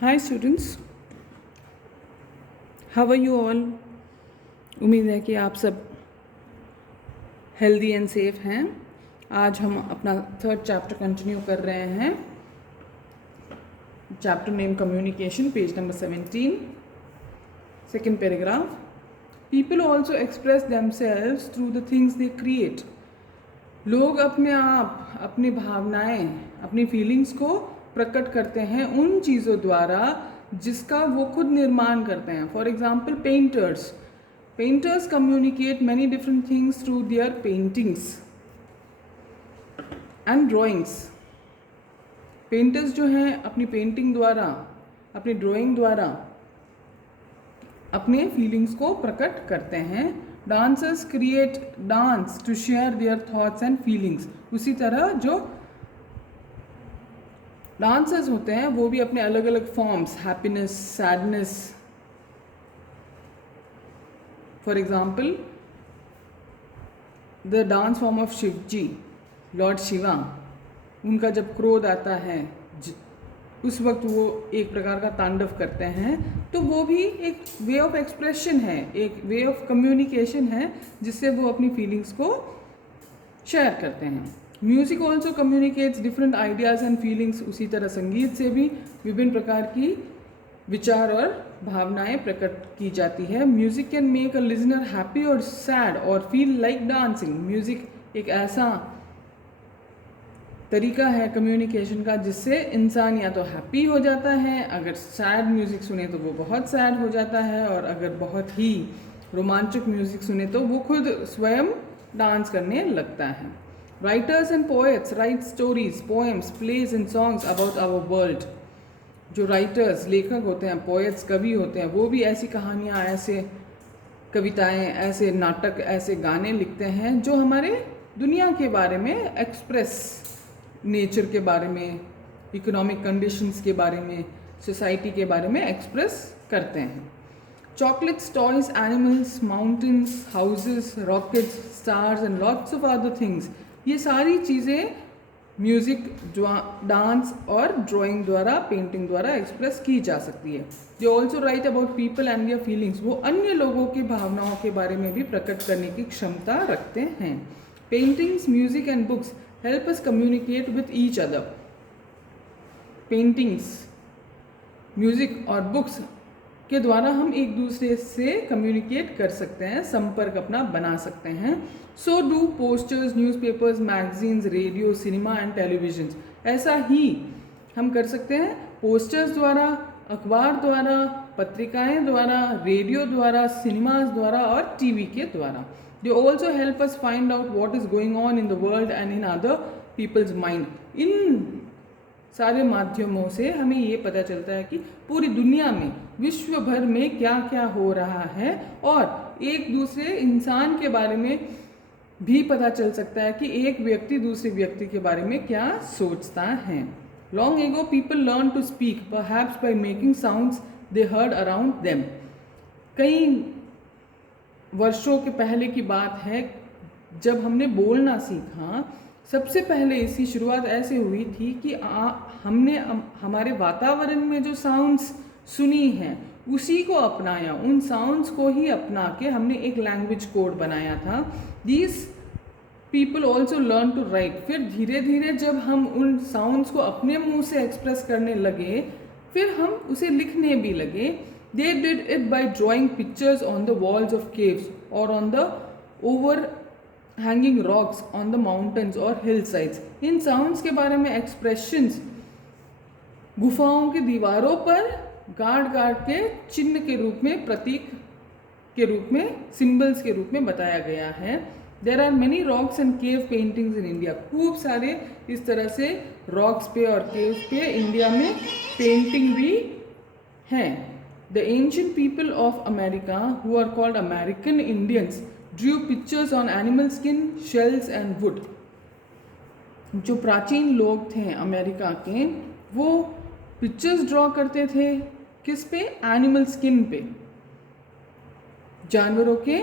Hi students, how are you all. उम्मीद है कि आप सब हेल्दी एंड सेफ हैं। आज हम अपना थर्ड चैप्टर कंटिन्यू कर रहे हैं। Chapter name communication, page number 17, second paragraph. People also express themselves through the things they create. लोग अपने आप, अपनी भावनाएं, अपनी फीलिंग्स को प्रकट करते हैं उन चीज़ों द्वारा जिसका वो खुद निर्माण करते हैं। For example painters communicate many different things through their paintings and drawings. Painters जो हैं अपनी पेंटिंग द्वारा, अपनी ड्राइंग द्वारा अपने फीलिंग्स को प्रकट करते हैं। Dancers create dance to share their thoughts and feelings. उसी तरह जो डांसर्स होते हैं वो भी अपने अलग अलग forms, happiness, sadness, for example the dance form of Shiv ji, lord Shiva, उनका जब क्रोध आता है उस वक्त वो एक प्रकार का तांडव करते हैं, तो वो भी एक वे ऑफ एक्सप्रेशन है, एक वे ऑफ कम्युनिकेशन है जिससे वो अपनी फीलिंग्स को शेयर करते हैं। Music also communicates different ideas and feelings. उसी तरह संगीत से भी विभिन्न प्रकार की विचार और भावनाएं प्रकट की जाती है। Music can make a Lesnar happy और सैड और फील लाइक डांसिंग। म्यूज़िक एक ऐसा तरीका है कम्युनिकेशन का जिससे इंसान या तो हैप्पी हो जाता है, अगर सैड म्यूज़िक सुने तो वो बहुत सैड हो जाता है, और अगर बहुत ही रोमांचक म्यूज़िक सुने तो वो खुद स्वयं डांस करने लगता है। Writers and poets write stories, poems, plays and songs about our world. जो राइटर्स, लेखक होते हैं, पोएट्स, कवि होते हैं, वो भी ऐसी कहानियाँ, ऐसे कविताएं, ऐसे नाटक, ऐसे गाने लिखते हैं जो हमारे दुनिया के बारे में एक्सप्रेस, नेचर के बारे में, इकोनॉमिक कंडीशंस के बारे में, सोसाइटी के बारे में एक्सप्रेस करते हैं। Chocolates, toys, animals, mountains, houses, rockets, stars and lots of other things, ये सारी चीज़ें म्यूज़िक, डांस और ड्राइंग द्वारा, पेंटिंग द्वारा एक्सप्रेस की जा सकती है। They also right about people and their feelings. वो अन्य लोगों की भावनाओं के बारे में भी प्रकट करने की क्षमता रखते हैं। Paintings, music and books help us communicate with each other. Paintings, music और बुक्स के द्वारा हम एक दूसरे से कम्युनिकेट कर सकते हैं, संपर्क अपना बना सकते हैं। So do posters, newspapers, magazines, radio, cinema and television. ऐसा ही हम कर सकते हैं पोस्टर्स द्वारा, अखबार द्वारा, पत्रिकाएं द्वारा, रेडियो द्वारा, सिनेमाज द्वारा और टीवी के द्वारा। They also help us find out what is going on in the world and in other people's mind. इन सारे माध्यमों से हमें ये पता चलता है कि पूरी दुनिया में, विश्व भर में क्या क्या हो रहा है, और एक दूसरे इंसान के बारे में भी पता चल सकता है कि एक व्यक्ति दूसरे व्यक्ति के बारे में क्या सोचता है। Long ago people learn to speak perhaps by making sounds they heard around them. कई वर्षों के पहले की बात है जब हमने बोलना सीखा। सबसे पहले इसकी शुरुआत ऐसे हुई थी कि हमने हमारे वातावरण में जो साउंड्स सुनी हैं उसी को अपनाया, उन साउंड्स को ही अपना के हमने एक लैंग्वेज कोड बनाया था। These people also learn to write. फिर धीरे धीरे जब हम उन साउंड्स को अपने मुंह से एक्सप्रेस करने लगे, फिर हम उसे लिखने भी लगे। They did it by drawing pictures on the walls of caves और on the overhanging rocks on the mountains और हिल साइड्स। इन साउंड्स के बारे में एक्सप्रेशंस गुफाओं की दीवारों पर गाड़ गाड़ के चिन्ह के रूप में, प्रतीक के रूप में, सिंबल्स के रूप में बताया गया है। There are many rocks and cave paintings in India. खूब सारे इस तरह से रॉक्स पे और केव्स पे इंडिया में पेंटिंग भी हैं। The ancient people of America who are called American Indians drew pictures on animal skin, shells and wood. जो प्राचीन लोग थे अमेरिका के, वो पिक्चर्स ड्रॉ करते थे किस पे? एनिमल स्किन पे, जानवरों के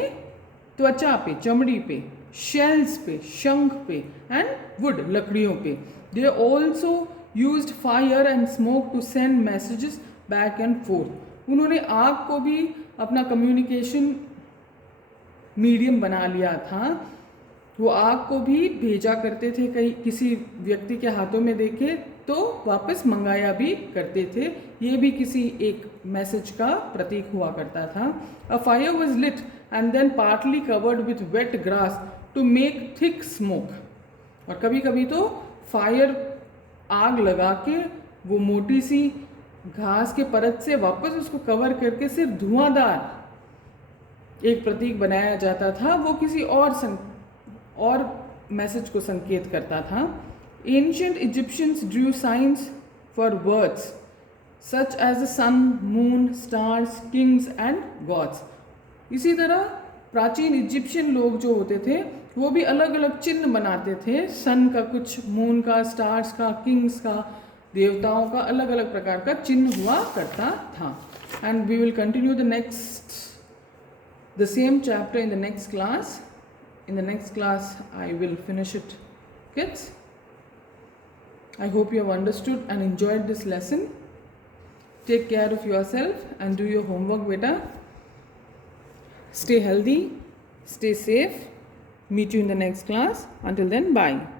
त्वचा पे, चमड़ी पे, शेल्स पे, शंख पे, एंड वुड, लकड़ियों पे। They also used fire and smoke to send messages back and forth. उन्होंने आग को भी अपना कम्युनिकेशन मीडियम बना लिया था। वो आग को भी भेजा करते थे, कहीं किसी व्यक्ति के हाथों में देखे तो वापस मंगाया भी करते थे। ये भी किसी एक मैसेज का प्रतीक हुआ करता था। A fire was lit and then partly covered with wet grass to make thick smoke. और कभी कभी तो फायर आग लगा के वो मोटी सी घास के परत से वापस उसको कवर करके सिर्फ धुआंधार एक प्रतीक बनाया जाता था। वो किसी और मैसेज को संकेत करता था। Ancient Egyptians drew signs for words such as the sun, moon, stars, kings and gods. इसी तरह प्राचीन इजिप्शियन लोग जो होते थे वो भी अलग अलग चिन्ह बनाते थे। सन का कुछ, मून का, स्टार्स का, किंग्स का, देवताओं का अलग अलग प्रकार का चिन्ह हुआ करता था। And we will continue the same chapter in the next class. In the next class, I will finish it, kids. I hope you have understood and enjoyed this lesson. Take care of yourself and do your homework, beta. Stay healthy, stay safe. Meet you in the next class. Until then, bye.